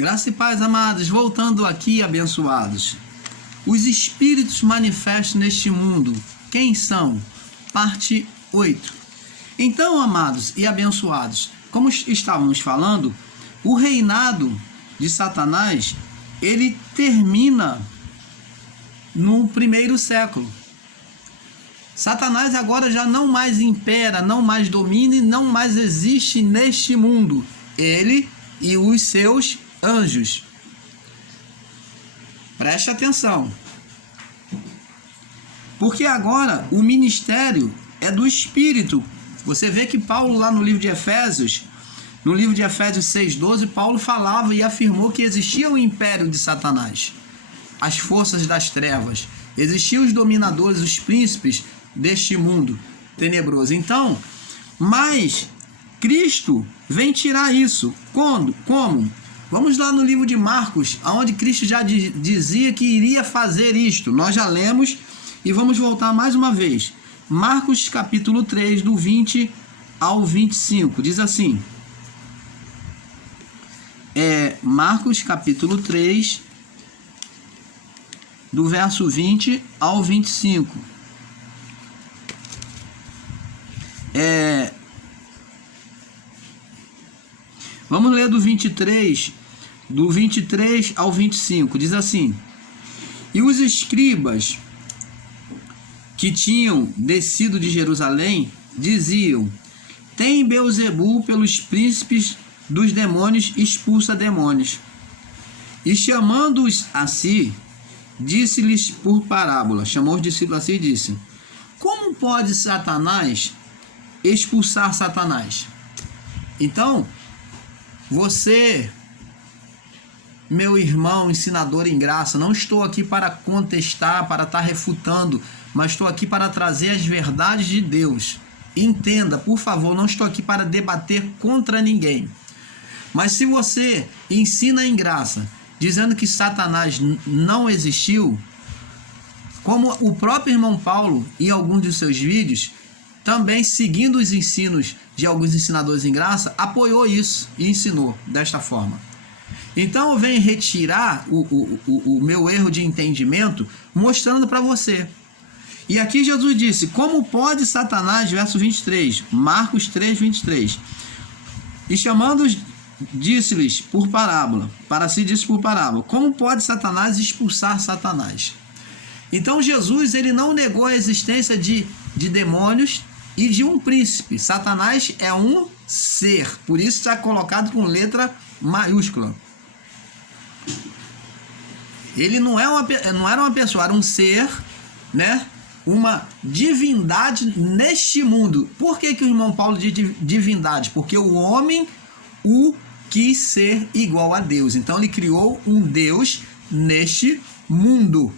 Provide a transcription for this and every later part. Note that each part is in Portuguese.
Graça e paz, amados. Voltando aqui, abençoados. Os espíritos manifestos neste mundo, quem são? Parte 8. Então, amados e abençoados, como estávamos falando, o reinado de Satanás, ele termina no primeiro século. Satanás agora já não mais impera, não mais domina e não mais existe neste mundo. Ele e os seus anjos. Preste atenção. Porque agora o ministério é do Espírito. Você vê que Paulo lá no livro de Efésios, no livro de Efésios 6:12, Paulo falava e afirmou que existia o império de Satanás, as forças das trevas, existiam os dominadores, os príncipes deste mundo tenebroso. Então, mas Cristo vem tirar isso. Quando? Como? Vamos lá no livro de Marcos, onde Cristo já dizia que iria fazer isto. Nós já lemos e vamos voltar mais uma vez. Marcos capítulo 3, do 20 ao 25, diz assim. Marcos capítulo 3, do verso 20 ao 25. Vamos ler do 23 ao 25, diz assim: E os escribas que tinham descido de Jerusalém diziam: Tem Beelzebul pelos príncipes dos demônios expulsa demônios. E chamando-os a si, disse-lhes por parábola, chamou os discípulos a si e disse: Como pode Satanás expulsar Satanás? Então, você, meu irmão, ensinador em graça, não estou aqui para contestar, para estar refutando, mas estou aqui para trazer as verdades de Deus. Entenda, por favor, não estou aqui para debater contra ninguém. Mas se você ensina em graça, dizendo que Satanás não existiu, como o próprio irmão Paulo, em alguns de seus vídeos, também seguindo os ensinos de alguns ensinadores em graça, apoiou isso e ensinou desta forma. Então eu venho retirar o meu erro de entendimento, mostrando para você. E aqui Jesus disse: Como pode Satanás, verso 23, Marcos 3, 23. E chamando-os, disse-lhes por parábola, para si disse por parábola: Como pode Satanás expulsar Satanás? Então Jesus, ele não negou a existência de demônios e de um príncipe. Satanás é um ser, por isso está colocado com letra maiúscula. Ele não era uma pessoa, era um ser, né? Uma divindade neste mundo. Por que o irmão Paulo diz divindade? Porque o homem o quis ser igual a Deus. Então ele criou um Deus neste mundo.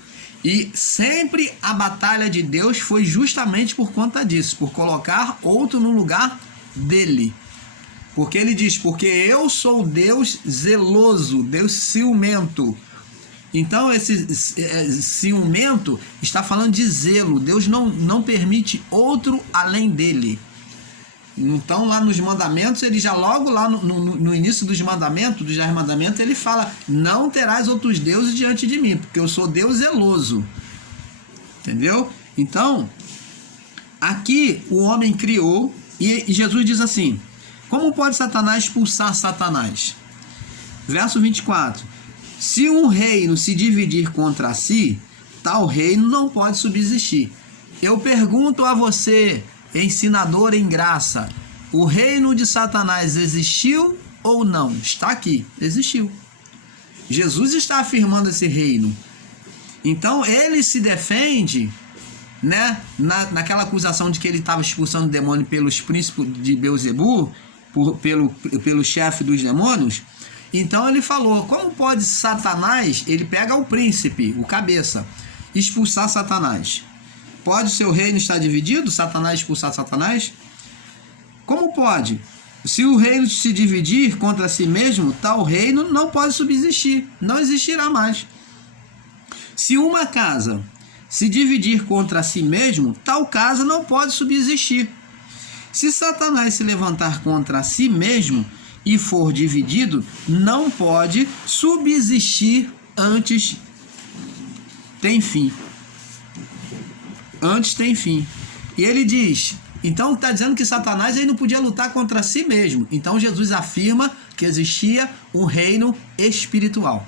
E sempre a batalha de Deus foi justamente por conta disso, por colocar outro no lugar dele. Porque ele diz: porque eu sou Deus zeloso, Deus ciumento. Então esse ciumento está falando de zelo. Deus não permite outro além dele. Então lá nos mandamentos, ele já logo lá no início dos mandamentos, ele fala: não terás outros deuses diante de mim, porque eu sou Deus zeloso. Entendeu? Então, aqui o homem criou e Jesus diz assim: como pode Satanás expulsar Satanás? Verso 24: Se um reino se dividir contra si, tal reino não pode subsistir. Eu pergunto a você, ensinador em graça, o reino de Satanás existiu ou não? Está aqui, existiu. Jesus está afirmando esse reino. Então ele se defende, né, naquela acusação de que ele estava expulsando o demônio pelos príncipes de Beelzebul, pelo chefe dos demônios. Então ele falou: como pode Satanás, ele pega o príncipe, o cabeça, expulsar Satanás? Pode o seu reino estar dividido? Satanás expulsar Satanás? Como pode? Se o reino se dividir contra si mesmo, tal reino não pode subsistir, não existirá mais. Se uma casa se dividir contra si mesmo, tal casa não pode subsistir. Se Satanás se levantar contra si mesmo, e for dividido, não pode subsistir antes tem fim. Antes tem fim. E ele diz, então está dizendo que Satanás ele não podia lutar contra si mesmo. Então Jesus afirma que existia um reino espiritual.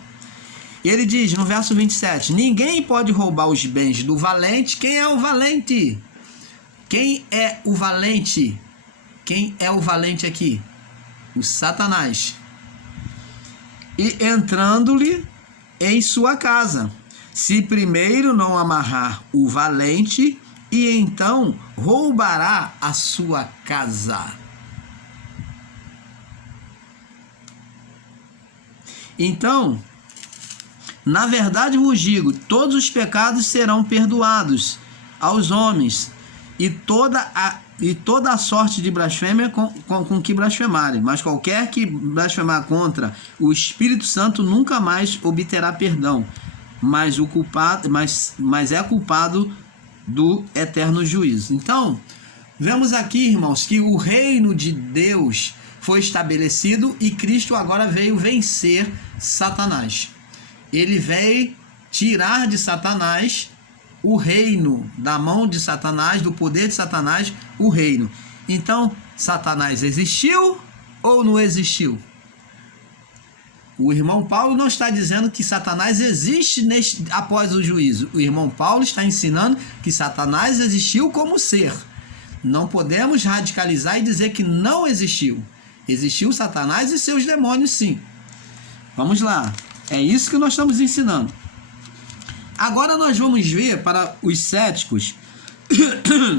E ele diz no verso 27, ninguém pode roubar os bens do valente. Quem é o valente? Quem é o valente? Quem é o valente aqui? O Satanás. E entrando-lhe em sua casa, se primeiro não amarrar o valente, e então roubará a sua casa. Então, na verdade vos digo, todos os pecados serão perdoados aos homens, e toda a sorte de blasfêmia com que blasfemarem, mas qualquer que blasfemar contra o Espírito Santo nunca mais obterá perdão, mas é culpado do eterno juízo. Então, vemos aqui, irmãos, que o reino de Deus foi estabelecido e Cristo agora veio vencer Satanás. Ele veio tirar de Satanás o reino, da mão de Satanás, do poder de Satanás, o reino. Então, Satanás existiu ou não existiu? O irmão Paulo não está dizendo que Satanás existe após o juízo. O irmão Paulo está ensinando que Satanás existiu como ser. Não podemos radicalizar e dizer que não existiu. Existiu Satanás e seus demônios, sim. Vamos lá. É isso que nós estamos ensinando. Agora nós vamos ver para os céticos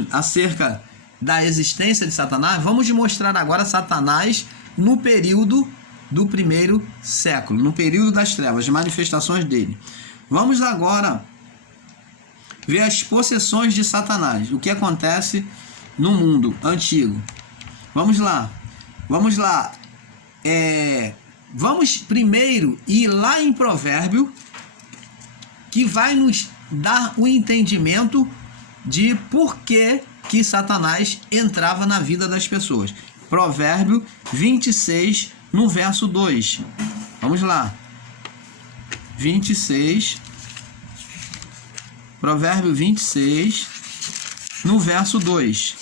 acerca da existência de Satanás. Vamos mostrar agora Satanás no período do primeiro século, no período das trevas, as manifestações dele. Vamos agora ver as possessões de Satanás, o que acontece no mundo antigo. Vamos lá. Vamos primeiro ir lá em Provérbio, que vai nos dar o entendimento de por que Satanás entrava na vida das pessoas. Provérbio 26, no verso 2. Vamos lá. 26. Provérbio 26, no verso 2.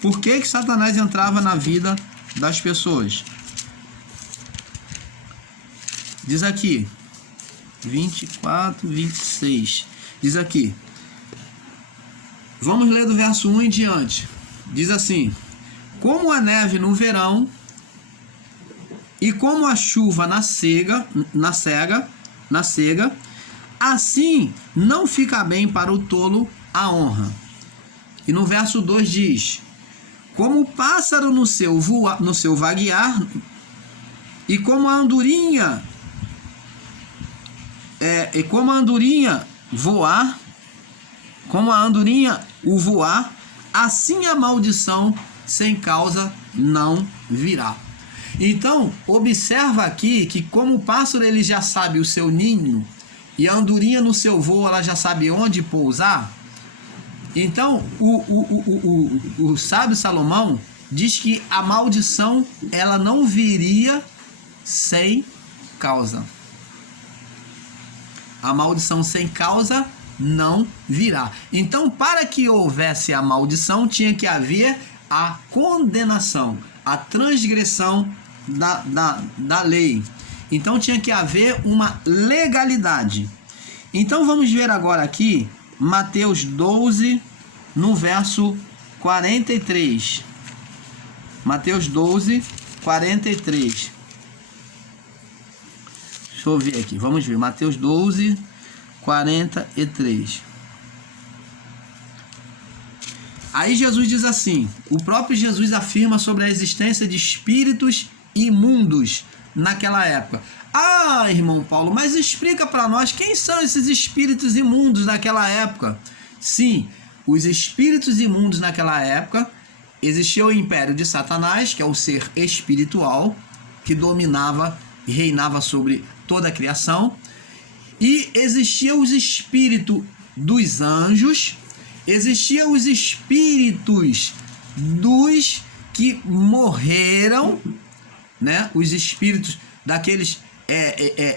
Por que Satanás entrava na vida das pessoas? Diz aqui, 24, 26. Diz aqui. Vamos ler do verso 1 em diante. Diz assim: como a neve no verão e como a chuva na cega, assim não fica bem para o tolo a honra. E no verso 2 diz: como o pássaro no seu vaguear, e como a andorinha voar, assim a maldição sem causa não virá. Então, observa aqui que como o pássaro ele já sabe o seu ninho e a andorinha no seu voo ela já sabe onde pousar. Então, o sábio Salomão diz que a maldição ela não viria sem causa. A maldição sem causa não virá. Então, para que houvesse a maldição, tinha que haver a condenação, a transgressão da lei. Então, tinha que haver uma legalidade. Então, vamos ver agora aqui, Mateus 12, no verso 43. Mateus 12, 43. Deixa eu ver aqui, vamos ver. Mateus 12, 43. Aí Jesus diz assim, o próprio Jesus afirma sobre a existência de espíritos imundos naquela época. Ah, irmão Paulo, mas explica para nós quem são esses espíritos imundos naquela época. Sim, os espíritos imundos naquela época, existia o império de Satanás, que é o ser espiritual, que dominava e reinava sobre toda a criação, e existiam os espíritos dos anjos, existiam os espíritos dos que morreram né? Os espíritos daqueles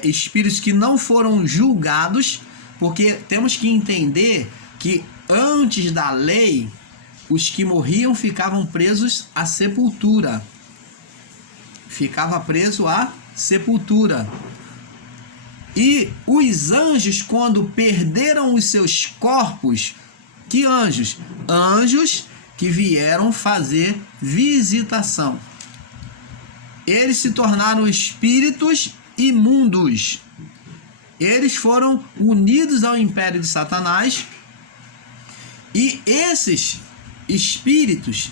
espíritos que não foram julgados, porque temos que entender que antes da lei, os que morriam ficavam presos à sepultura. Ficava preso à sepultura. E os anjos, quando perderam os seus corpos, que anjos? Anjos que vieram fazer visitação. Eles se tornaram espíritos imundos. Eles foram unidos ao império de Satanás. E esses espíritos,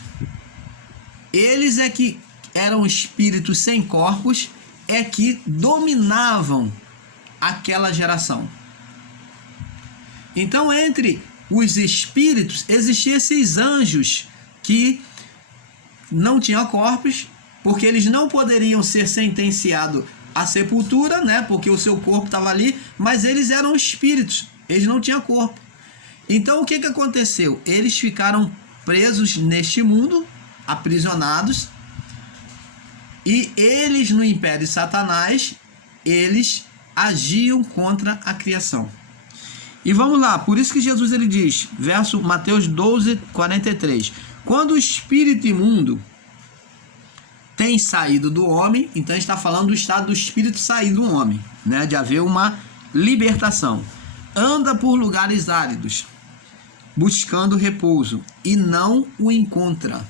eles é que eram espíritos sem corpos, é que dominavam aquela geração. Então, entre os espíritos, existiam esses anjos que não tinham corpos, porque eles não poderiam ser sentenciados à sepultura, né? Porque o seu corpo estava ali, mas eles eram espíritos, eles não tinham corpo. Então, o que aconteceu? Eles ficaram presos neste mundo, aprisionados, e eles, no império de Satanás, eles agiam contra a criação. E vamos lá, por isso que Jesus ele diz, verso Mateus 12, 43, quando o espírito imundo tem saído do homem, então está falando do estado do espírito sair do homem, né, de haver uma libertação, anda por lugares áridos, buscando repouso, e não o encontra.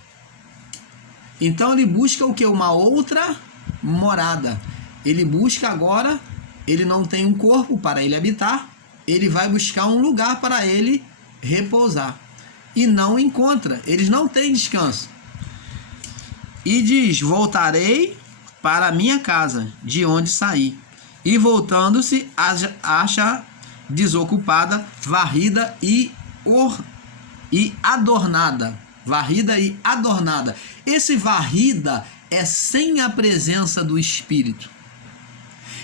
Então ele busca o que? Uma outra morada. Ele busca agora, ele não tem um corpo para ele habitar, ele vai buscar um lugar para ele repousar. E não encontra, eles não têm descanso. E diz, voltarei para a minha casa, de onde saí. E voltando-se, acha desocupada, varrida e adornada. Varrida e adornada. Esse varrida é sem a presença do Espírito.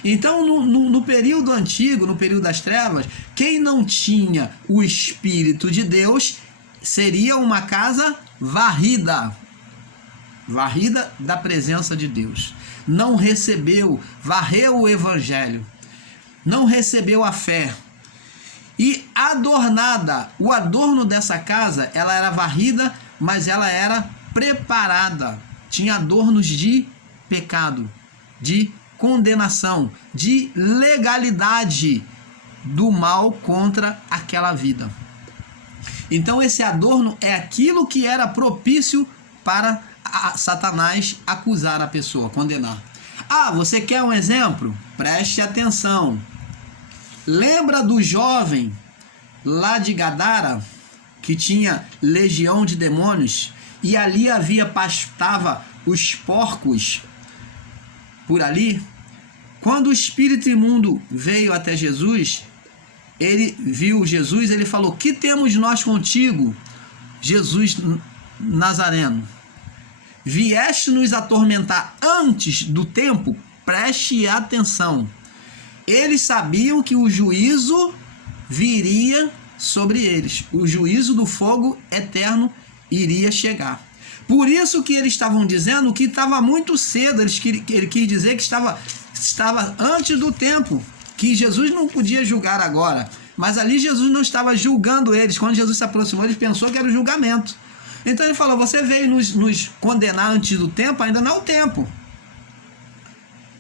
Então, no período antigo, no período das trevas, quem não tinha o Espírito de Deus seria uma casa varrida. Varrida da presença de Deus. Não recebeu, varreu o Evangelho. Não recebeu a fé. E adornada, o adorno dessa casa, ela era varrida, mas ela era preparada. Tinha adornos de pecado, de condenação, de legalidade do mal contra aquela vida. Então esse adorno é aquilo que era propício para Satanás acusar a pessoa, condenar. Ah, você quer um exemplo? Preste atenção. Lembra do jovem lá de Gadara, que tinha legião de demônios, e ali pastava os porcos por ali? Quando o espírito imundo veio até Jesus, ele viu Jesus, ele falou, que temos nós contigo, Jesus Nazareno? Vieste nos atormentar antes do tempo? Preste atenção. Eles sabiam que o juízo viria sobre eles. O juízo do fogo eterno iria chegar. Por isso que eles estavam dizendo que estava muito cedo. Ele quis dizer que estava antes do tempo, que Jesus não podia julgar agora. Mas ali Jesus não estava julgando eles. Quando Jesus se aproximou, ele pensou que era o julgamento. Então ele falou, você veio nos condenar antes do tempo, ainda não é o tempo.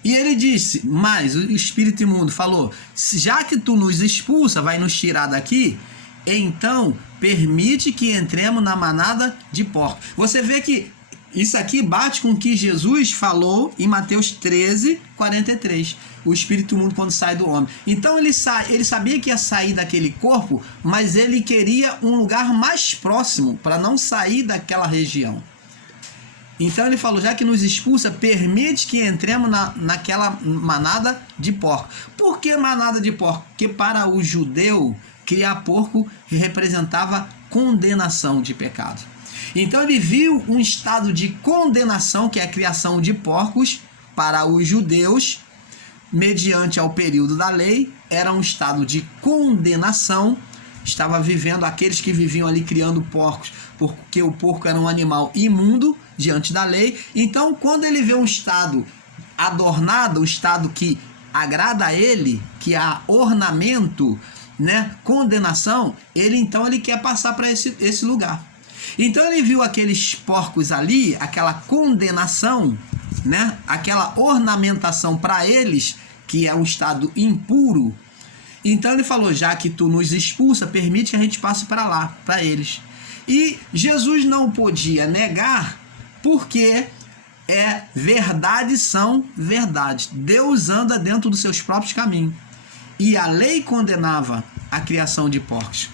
E ele disse, mas o espírito imundo falou, já que tu nos expulsa, vai nos tirar daqui, então permite que entremos na manada de porcos. Você vê que isso aqui bate com o que Jesus falou em Mateus 13, 43. O espírito imundo quando sai do homem. Então ele sabia que ia sair daquele corpo, mas ele queria um lugar mais próximo para não sair daquela região. Então ele falou, já que nos expulsa, permite que entremos naquela manada de porco. Por que manada de porco? Porque para o judeu, criar porco representava condenação de pecado. Então ele viu um estado de condenação, que é a criação de porcos, para os judeus, mediante ao período da lei, era um estado de condenação. Estava vivendo aqueles que viviam ali criando porcos, porque o porco era um animal imundo diante da lei. Então, quando ele vê um estado adornada, um estado que agrada a ele, que há ornamento, né, condenação, ele quer passar para esse lugar. Então ele viu aqueles porcos ali, aquela condenação, né, aquela ornamentação para eles, que é um estado impuro. Então ele falou, já que tu nos expulsa, permite que a gente passe para lá, para eles. E Jesus não podia negar, porque verdades são verdades. Deus anda dentro dos seus próprios caminhos. E a lei condenava a criação de porcos.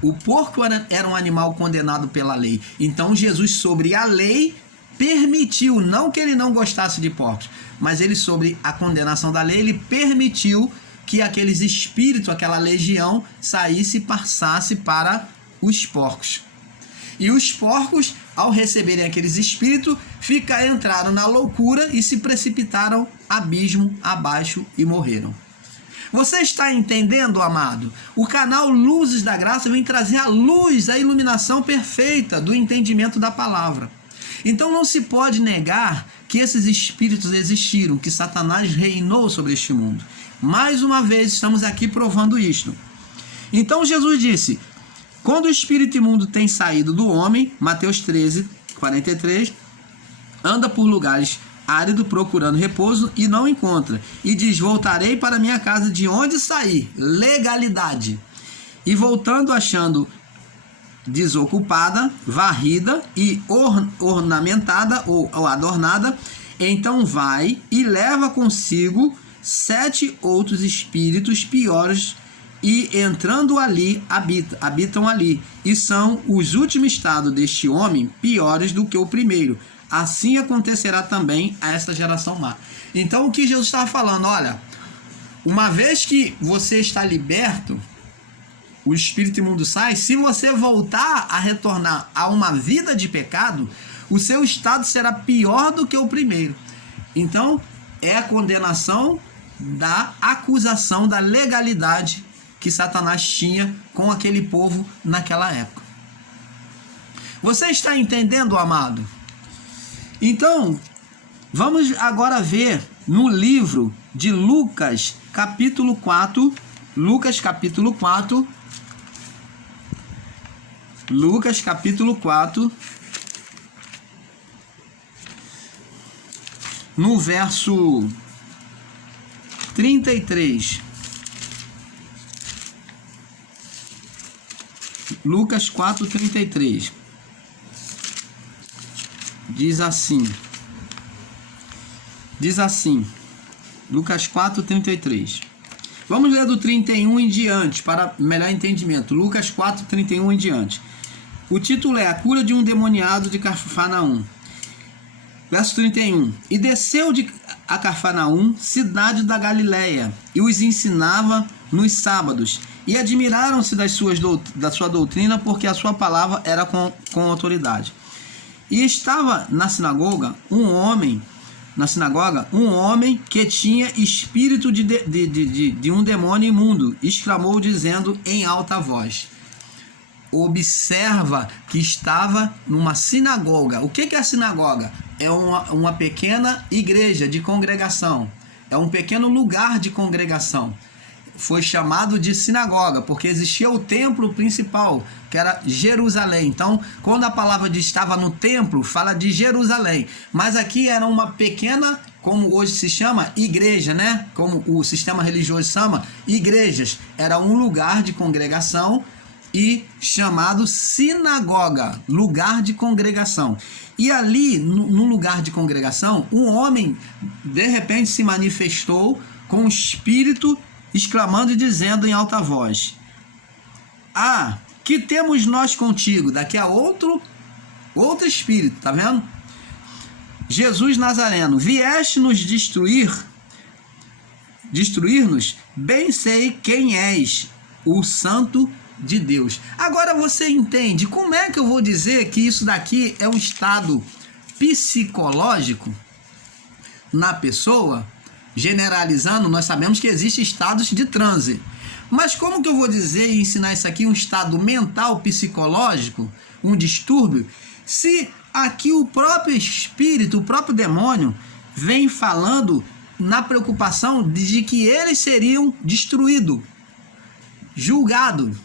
O porco era um animal condenado pela lei. Então Jesus, sobre a lei, permitiu, não que ele não gostasse de porcos, mas ele, sobre a condenação da lei, ele permitiu que aqueles espíritos, aquela legião, saísse e passasse para os porcos. E os porcos, ao receberem aqueles espíritos, entraram na loucura e se precipitaram abismo abaixo e morreram. Você está entendendo, amado? O canal Luzes da Graça vem trazer a luz, a iluminação perfeita do entendimento da palavra. Então não se pode negar que esses espíritos existiram, que Satanás reinou sobre este mundo. Mais uma vez estamos aqui provando isto. Então Jesus disse, quando o espírito imundo tem saído do homem, Mateus 13, 43, anda por lugares árido procurando repouso e não encontra, e diz, voltarei para minha casa de onde saí, legalidade, e voltando achando desocupada, varrida e ornamentada ou adornada, então vai e leva consigo 7 outros espíritos piores, e entrando ali, habitam ali, e são os últimos estados deste homem piores do que o primeiro. Assim acontecerá também a esta geração má. Então o que Jesus estava falando, olha, uma vez que você está liberto, o espírito imundo sai, se você voltar a retornar a uma vida de pecado, o seu estado será pior do que o primeiro. Então é a condenação da acusação da legalidade que Satanás tinha com aquele povo naquela época. Você está entendendo, amado? Então, vamos agora ver no livro de Lucas, capítulo 4, Lucas, capítulo 4, no verso 33. Lucas 4:33. Diz assim, Lucas 4:33. Vamos ler do 31 em diante, para melhor entendimento. Lucas 4:31 em diante. O título é A Cura de um Demoniado de Cafarnaum. Verso 31. E desceu a Cafarnaum, cidade da Galileia, e os ensinava nos sábados. E admiraram-se da sua doutrina, porque a sua palavra era com autoridade. E estava na sinagoga um homem que tinha espírito de um demônio imundo, exclamou dizendo em alta voz. Observa que estava numa sinagoga. O que é a sinagoga? É uma pequena igreja de congregação. É um pequeno lugar de congregação. Foi chamado de sinagoga, porque existia o templo principal, que era Jerusalém. Então, quando a palavra de estava no templo, fala de Jerusalém. Mas aqui era uma pequena, como hoje se chama, igreja, né? Como o sistema religioso chama, igrejas. Era um lugar de congregação e chamado sinagoga, lugar de congregação. E ali, no lugar de congregação, um homem, de repente, se manifestou com um espírito, exclamando e dizendo em alta voz: Ah, que temos nós contigo? Daqui a outro espírito, tá vendo? Jesus Nazareno, vieste nos destruir-nos? Bem sei quem és, o Santo de Deus. Agora você entende como é que eu vou dizer que isso daqui é um estado psicológico na pessoa? Generalizando, nós sabemos que existem estados de transe. Mas como que eu vou dizer e ensinar isso aqui, um estado mental, psicológico, um distúrbio, se aqui o próprio espírito, o próprio demônio, vem falando na preocupação de que eles seriam destruídos, julgados.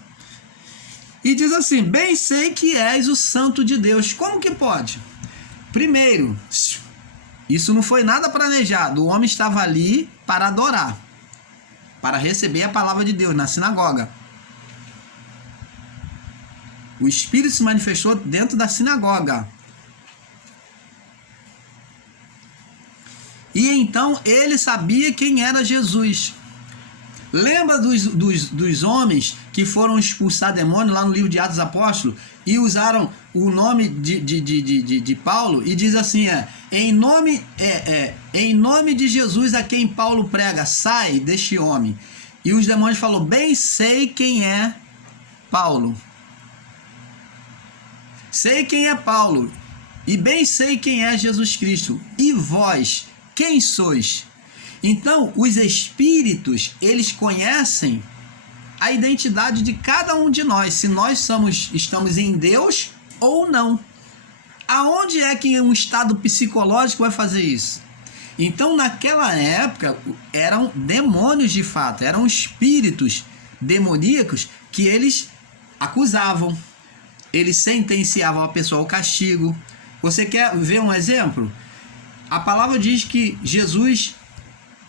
E diz assim: bem sei que és o Santo de Deus. Como que pode? Primeiro, isso não foi nada planejado. O homem estava ali para adorar, para receber a palavra de Deus na sinagoga. O Espírito se manifestou dentro da sinagoga. E então ele sabia quem era Jesus. Lembra dos homens que foram expulsar demônios lá no livro de Atos dos Apóstolos e usaram o nome de Paulo e diz assim: em nome de Jesus a quem Paulo prega, sai deste homem. E os demônios falaram: bem sei quem é Paulo. Sei quem é Paulo e bem sei quem é Jesus Cristo. E vós, quem sois? Então, os espíritos, eles conhecem a identidade de cada um de nós, se nós estamos em Deus ou não. Aonde é que um estado psicológico vai fazer isso? Então, naquela época, eram demônios de fato, eram espíritos demoníacos que eles acusavam, eles sentenciavam a pessoa ao castigo. Você quer ver um exemplo? A palavra diz que Jesus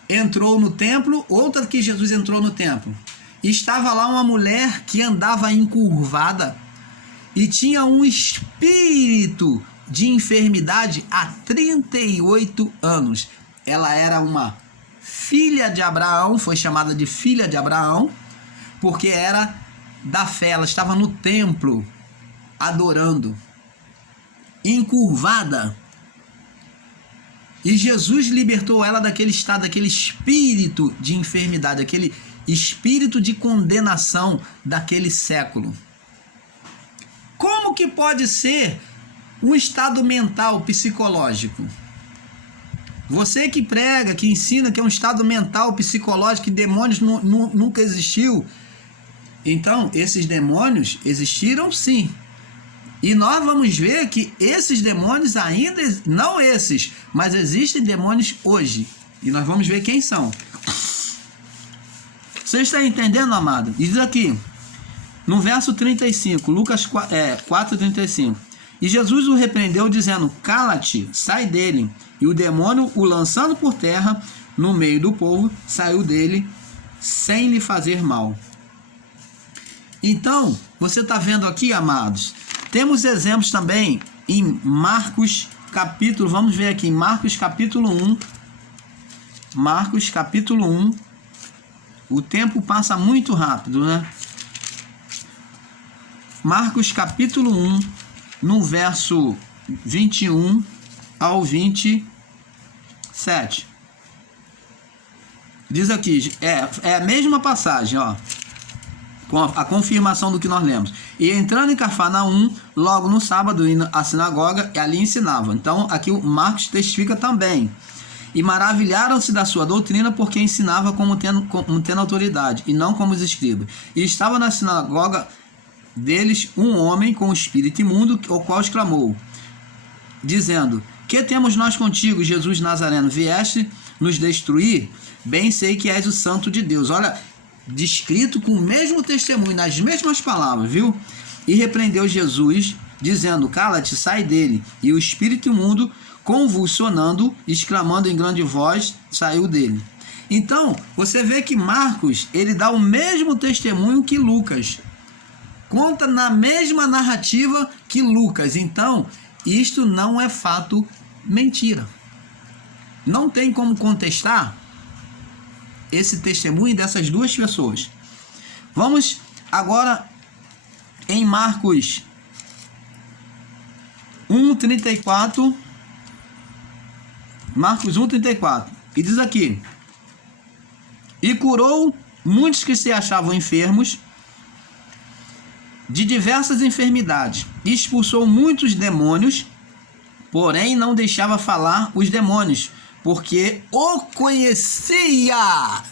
entrou no templo, outra que Jesus entrou no templo. E estava lá uma mulher que andava encurvada e tinha um espírito de enfermidade há 38 anos. Ela era uma filha de Abraão, foi chamada de filha de Abraão, porque era da fé, ela estava no templo adorando, encurvada. E Jesus libertou ela daquele estado, daquele espírito de enfermidade, aquele espírito de condenação daquele século. Como que pode ser um estado mental, psicológico? Você que prega, que ensina que é um estado mental, psicológico, que demônios nunca existiu. Então, esses demônios existiram sim. E nós vamos ver que esses demônios ainda, não esses, mas existem demônios hoje. E nós vamos ver quem são. Você está entendendo, amado? Diz aqui, no verso 35, Lucas 4:35. E Jesus o repreendeu, dizendo: cala-te, sai dele. E o demônio, o lançando por terra, no meio do povo, saiu dele, sem lhe fazer mal. Então, você está vendo aqui, amados, temos exemplos também em Marcos capítulo, vamos ver aqui, em Marcos capítulo 1. Marcos capítulo 1. O tempo passa muito rápido, né? Marcos capítulo 1, no verso 21 ao 27. Diz aqui, é a mesma passagem, ó, com a confirmação do que nós lemos. E entrando em Cafarnaum, logo no sábado, indo à sinagoga, e ali ensinava. Então, aqui o Marcos testifica também. E maravilharam-se da sua doutrina, porque ensinava como tendo autoridade, e não como os escribas. E estava na sinagoga deles um homem com espírito imundo, o qual exclamou, dizendo: que temos nós contigo, Jesus Nazareno? Vieste nos destruir? Bem sei que és o Santo de Deus. Olha, descrito com o mesmo testemunho, nas mesmas palavras, viu? E repreendeu Jesus, dizendo: cala-te, sai dele. E o espírito imundo, convulsionando, exclamando em grande voz, saiu dele. Então, você vê que Marcos, ele dá o mesmo testemunho que Lucas. Conta na mesma narrativa que Lucas. Então, isto não é fato mentira. Não tem como contestar esse testemunho dessas duas pessoas. Vamos agora em Marcos 1:34. Marcos 1:34. E diz aqui: e curou muitos que se achavam enfermos de diversas enfermidades, e expulsou muitos demônios, porém não deixava falar os demônios, porque o conhecia.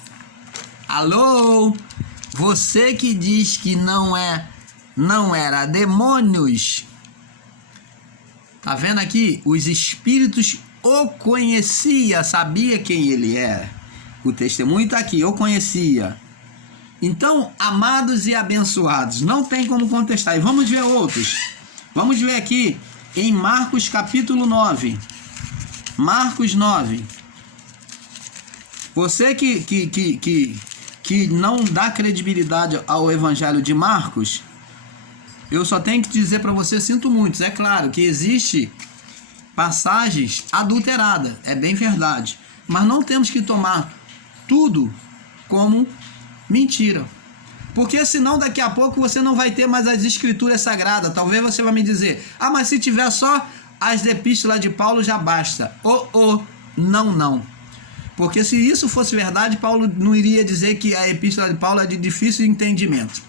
Alô? Você que diz que não era demônios. Tá vendo aqui? Os espíritos o conhecia, sabia quem ele era. O testemunho está aqui, o conhecia. Então, amados e abençoados, não tem como contestar. E vamos ver outros. Vamos ver aqui em Marcos capítulo 9. Marcos 9. Você que não dá credibilidade ao evangelho de Marcos, eu só tenho que dizer para você, sinto muito. É claro que existe passagens adulteradas, é bem verdade. Mas não temos que tomar tudo como mentira. Porque senão daqui a pouco você não vai ter mais as escrituras sagradas. Talvez você vai me dizer, mas se tiver só as epístolas de Paulo já basta. Não. Porque se isso fosse verdade, Paulo não iria dizer que a epístola de Paulo é de difícil entendimento.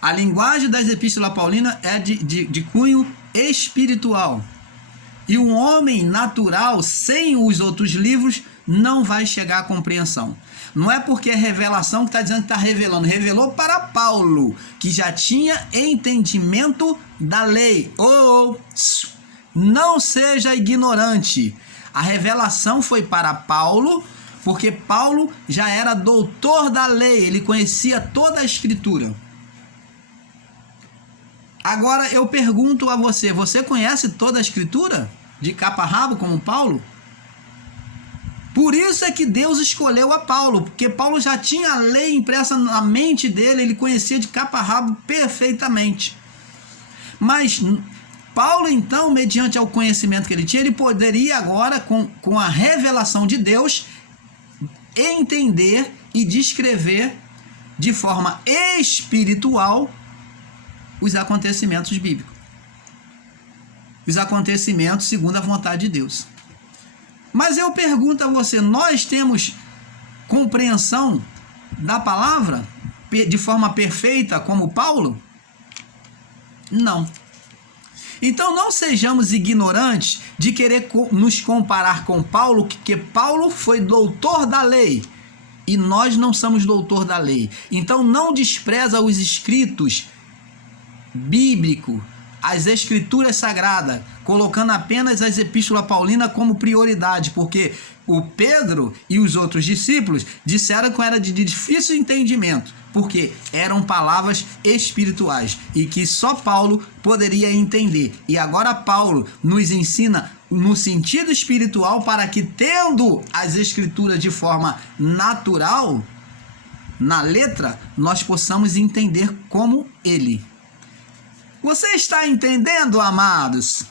A linguagem das epístolas paulinas é de cunho espiritual. E um homem natural, sem os outros livros, não vai chegar à compreensão. Não é porque é revelação que está dizendo que está revelando. Revelou para Paulo, que já tinha entendimento da lei. Não seja ignorante. A revelação foi para Paulo, porque Paulo já era doutor da lei. Ele conhecia toda a escritura. Agora eu pergunto a você, você conhece toda a escritura? De capa a rabo, como Paulo? Por isso é que Deus escolheu a Paulo, porque Paulo já tinha a lei impressa na mente dele, ele conhecia de capa a rabo perfeitamente. Mas Paulo, então, mediante o conhecimento que ele tinha, ele poderia agora, com a revelação de Deus, entender e descrever de forma espiritual os acontecimentos bíblicos. Os acontecimentos segundo a vontade de Deus. Mas eu pergunto a você, nós temos compreensão da palavra de forma perfeita como Paulo? Não. Então não sejamos ignorantes de querer nos comparar com Paulo, porque Paulo foi doutor da lei e nós não somos doutor da lei. Então não despreza os escritos bíblicos, as escrituras sagradas, colocando apenas as epístolas paulinas como prioridade, porque o Pedro e os outros discípulos disseram que era de difícil entendimento, porque eram palavras espirituais e que só Paulo poderia entender. E agora Paulo nos ensina no sentido espiritual para que, tendo as escrituras de forma natural, na letra, nós possamos entender como ele. Você está entendendo, amados?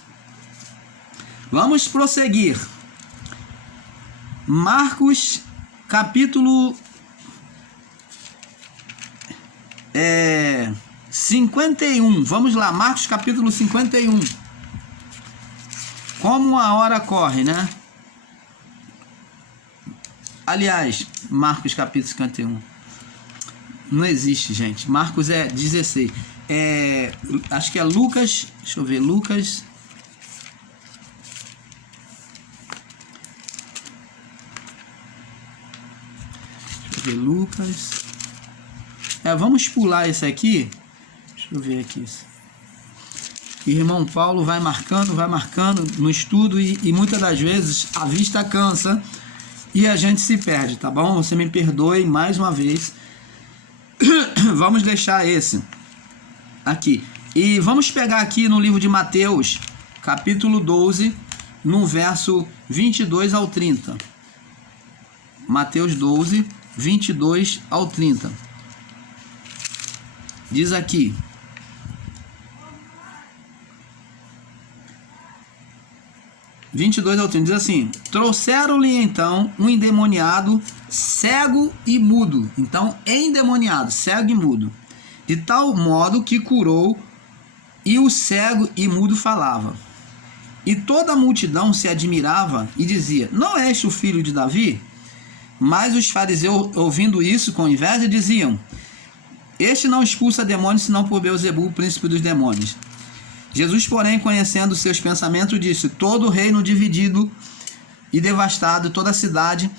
Vamos prosseguir. Marcos, capítulo 51. Vamos lá, Marcos, capítulo 51. Como a hora corre, né? Aliás, Marcos, capítulo 51. Não existe, gente. Marcos é 16. Acho que é Lucas. Deixa eu ver, Lucas. Deixa eu ver, Lucas. Vamos pular esse aqui. Deixa eu ver aqui. Irmão Paulo vai marcando no estudo e muitas das vezes a vista cansa e a gente se perde, tá bom? Você me perdoe mais uma vez. Vamos deixar esse aqui. E vamos pegar aqui no livro de Mateus, capítulo 12, no verso 22 ao 30. Mateus 12, 22 ao 30. Diz aqui: diz assim: trouxeram-lhe então um endemoniado, cego e mudo. Então, endemoniado, cego e mudo, de tal modo que curou, e o cego e mudo falava. E toda a multidão se admirava e dizia: não é este o filho de Davi? Mas os fariseus, ouvindo isso com inveja, diziam: este não expulsa demônios, senão por Beelzebul, o príncipe dos demônios. Jesus, porém, conhecendo seus pensamentos, disse: todo reino dividido e devastado, toda cidade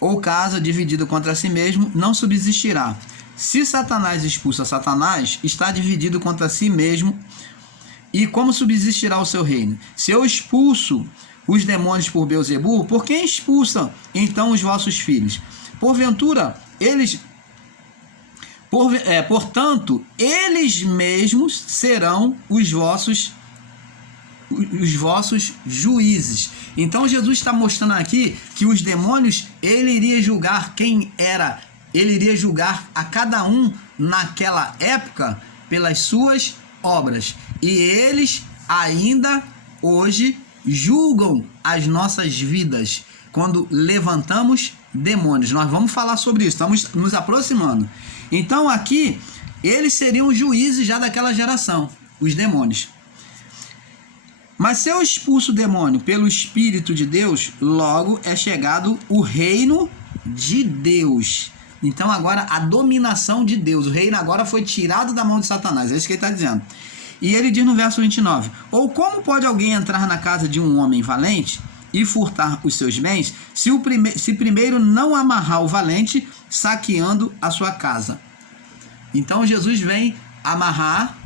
ou casa dividida contra si mesmo, não subsistirá. Se Satanás expulsa Satanás, está dividido contra si mesmo, e como subsistirá o seu reino? Se eu expulso os demônios por Beelzebul, por quem expulsam então os vossos filhos? Porventura, portanto, eles mesmos serão os vossos juízes. Então Jesus está mostrando aqui que os demônios, ele iria julgar quem era, ele iria julgar a cada um naquela época pelas suas obras. E eles ainda hoje julgam as nossas vidas quando levantamos demônios. Nós vamos falar sobre isso, estamos nos aproximando. Então aqui, eles seriam os juízes já daquela geração, os demônios. Mas se eu expulso o demônio pelo Espírito de Deus, logo é chegado o reino de Deus. Então agora a dominação de Deus, o reino agora foi tirado da mão de Satanás, é isso que ele está dizendo. E ele diz no verso 29, ou como pode alguém entrar na casa de um homem valente e furtar os seus bens, se primeiro não amarrar o valente, saqueando a sua casa? Então Jesus vem amarrar,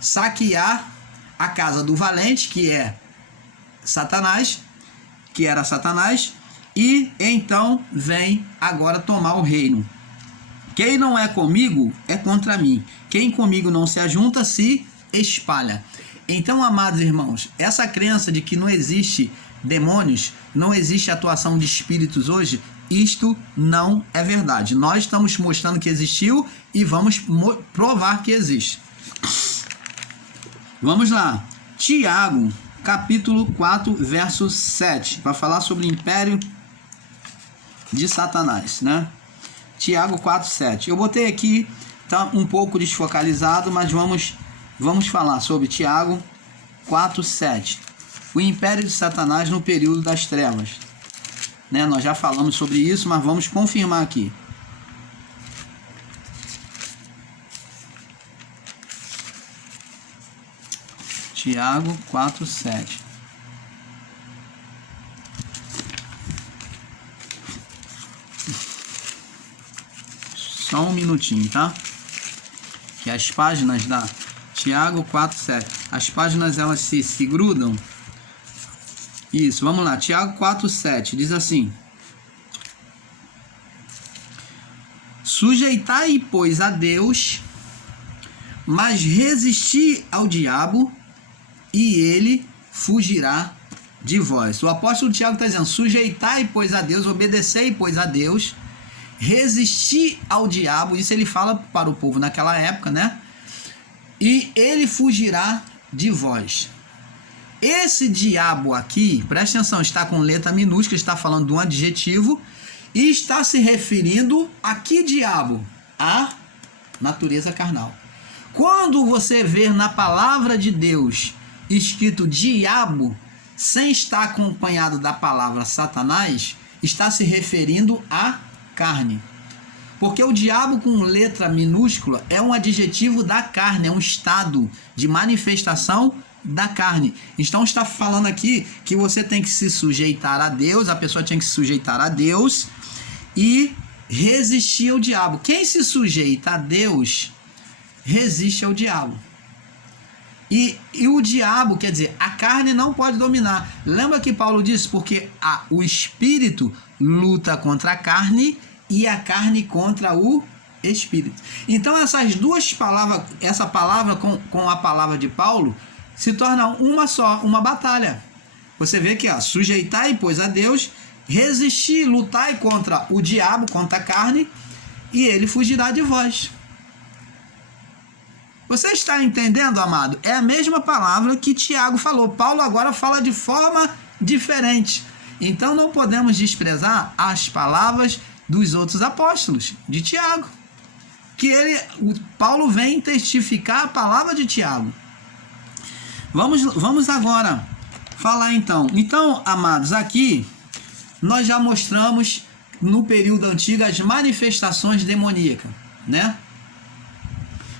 saquear a casa do valente, que é Satanás, que era Satanás, e então vem agora tomar o reino. Quem não é comigo é contra mim. Quem comigo não se ajunta se espalha. Então, amados irmãos, essa crença de que não existe demônios, não existe atuação de espíritos hoje, isto não é verdade. Nós estamos mostrando que existiu e vamos provar que existe. Vamos lá. Tiago, capítulo 4, verso 7, para falar sobre o império de Satanás, né? Tiago 4, 7. Eu botei aqui, tá um pouco desfocalizado, mas vamos falar sobre Tiago 4, 7. O império de Satanás no período das trevas. Né? Nós já falamos sobre isso, mas vamos confirmar aqui. Tiago 4, 7. Só um minutinho, tá? Que as páginas da Tiago 4, 7. As páginas elas se grudam. Isso, vamos lá. Tiago 4, 7 diz assim: sujeitai, pois, a Deus, mas resisti ao diabo, e ele fugirá de vós. O apóstolo Tiago está dizendo: sujeitai, pois, a Deus, obedecei, pois, a Deus, resisti ao diabo. Isso ele fala para o povo naquela época, né? E ele fugirá de vós. Esse diabo aqui, presta atenção, está com letra minúscula, está falando de um adjetivo e está se referindo a que diabo? A natureza carnal. Quando você ver na palavra de Deus escrito diabo, sem estar acompanhado da palavra Satanás, está se referindo à carne. Porque o diabo com letra minúscula é um adjetivo da carne, é um estado de manifestação da carne. Então está falando aqui que você tem que se sujeitar a Deus, a pessoa tem que se sujeitar a Deus e resistir ao diabo. Quem se sujeita a Deus resiste ao diabo. E o diabo, quer dizer, a carne não pode dominar. Lembra que Paulo disse? Porque o espírito luta contra a carne e a carne contra o espírito. Então essas duas palavras, essa palavra com a palavra de Paulo, se torna uma só, uma batalha. Você vê que sujeitai, pois, a Deus, resistir, lutai contra o diabo, contra a carne, e ele fugirá de vós. Você está entendendo, amado? É a mesma palavra que Tiago falou. Paulo agora fala de forma diferente. Então não podemos desprezar as palavras dos outros apóstolos, de Tiago. Paulo vem testificar a palavra de Tiago. Vamos agora falar então. Então, amados, aqui nós já mostramos no período antigo as manifestações demoníacas, né?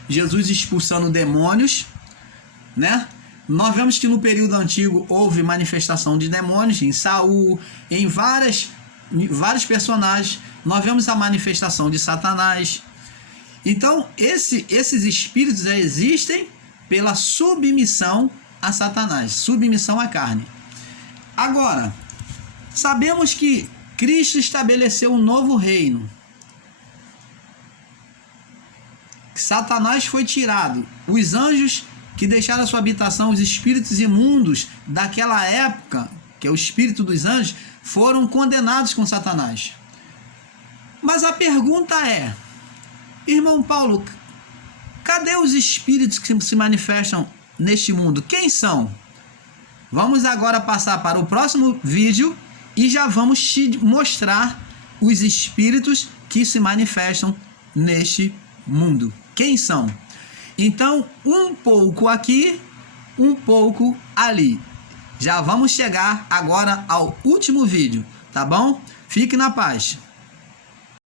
Jesus expulsando demônios, né? Nós vemos que no período antigo houve manifestação de demônios em Saul, em vários personagens. Nós vemos a manifestação de Satanás. Então, esses espíritos já existem pela submissão a Satanás, submissão à carne. Agora, sabemos que Cristo estabeleceu um novo reino. Satanás foi tirado. Os anjos que deixaram a sua habitação, os espíritos imundos daquela época, que é o espírito dos anjos, foram condenados com Satanás. Mas a pergunta é, irmão Paulo, cadê os espíritos que se manifestam neste mundo? Quem são? Vamos agora passar para o próximo vídeo e já vamos te mostrar os espíritos que se manifestam neste mundo. Quem são? Então, um pouco aqui, um pouco ali. Já vamos chegar agora ao último vídeo, tá bom? Fique na paz.